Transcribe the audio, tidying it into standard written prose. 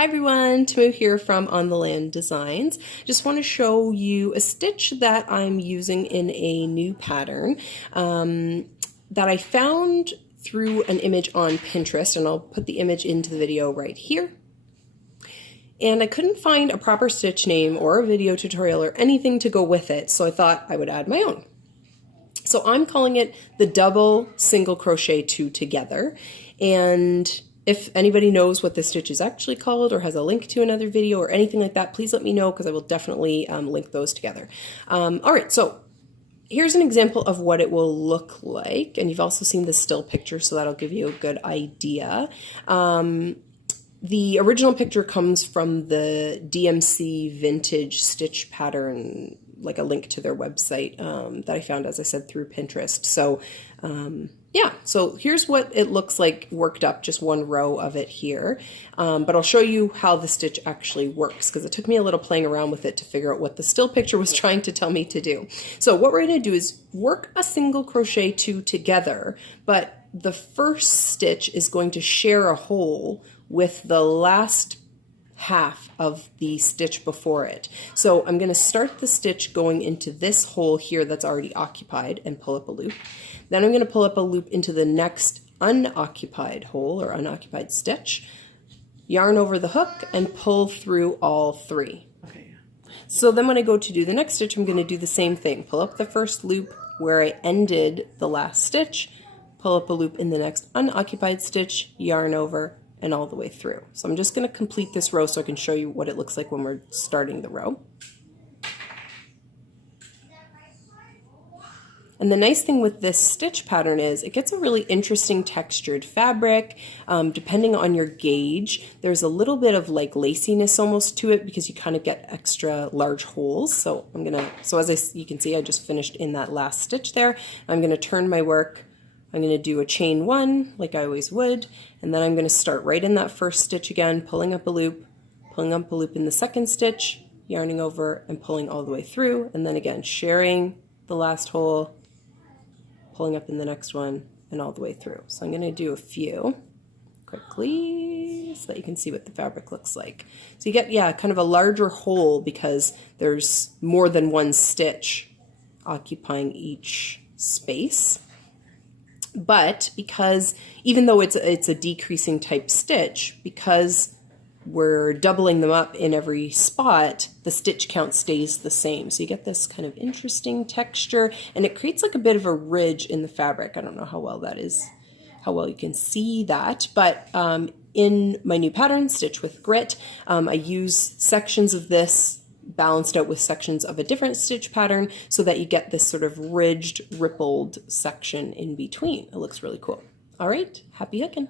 Hi everyone, Timu here from On the Land Designs. Just want to show you a stitch that I'm using in a new pattern that I found through an image on Pinterest, and I'll put the image into the video right here. And I couldn't find a proper stitch name or a video tutorial or anything to go with it, so I thought I would add my own. So I'm calling it the double single crochet two together, and if anybody knows what this stitch is actually called or has a link to another video or anything like that, please let me know because I will definitely link those together. All right, so here's an example of what it will look like, and you've also seen the still picture, so that'll give you a good idea. The original picture comes from the DMC vintage stitch pattern, like a link to their website that I found, as I said, through Pinterest. So yeah, so here's what it looks like worked up, just one row of it here. But I'll show you how the stitch actually works because it took me a little playing around with it to figure out what the still picture was trying to tell me to do. So what we're going to do is work a single crochet two together, but the first stitch is going to share a hole with the last half of the stitch before it. So I'm going to start the stitch going into this hole here that's already occupied and pull up a loop. Then I'm going to pull up a loop into the next unoccupied hole or unoccupied stitch, yarn over the hook, and pull through all three. Okay. So then when I go to do the next stitch, I'm going to do the same thing. Pull up the first loop where I ended the last stitch, pull up a loop in the next unoccupied stitch, yarn over, and all the way through. So I'm just going to complete this row so I can show you what it looks like when we're starting the row. And the nice thing with this stitch pattern is it gets a really interesting textured fabric. Depending on your gauge, there's a little bit of like laciness almost to it because you kind of get extra large holes. So you can see, I just finished in that last stitch there. I'm going to turn my work. I'm going to do a chain one like I always would, and then I'm going to start right in that first stitch again, pulling up a loop in the second stitch, yarning over and pulling all the way through, and then again sharing the last hole, pulling up in the next one, and all the way through. So I'm going to do a few quickly so that you can see what the fabric looks like. So you get, yeah, kind of a larger hole because there's more than one stitch occupying each space. But because even though it's a decreasing type stitch, because we're doubling them up in every spot, the stitch count stays the same. So you get this kind of interesting texture, and it creates like a bit of a ridge in the fabric. I don't know how well that is, how well you can see that, but in my new pattern, Stitch with Grit, I use sections of this balanced out with sections of a different stitch pattern so that you get this sort of ridged, rippled section in between. It looks really cool. All right, happy hooking.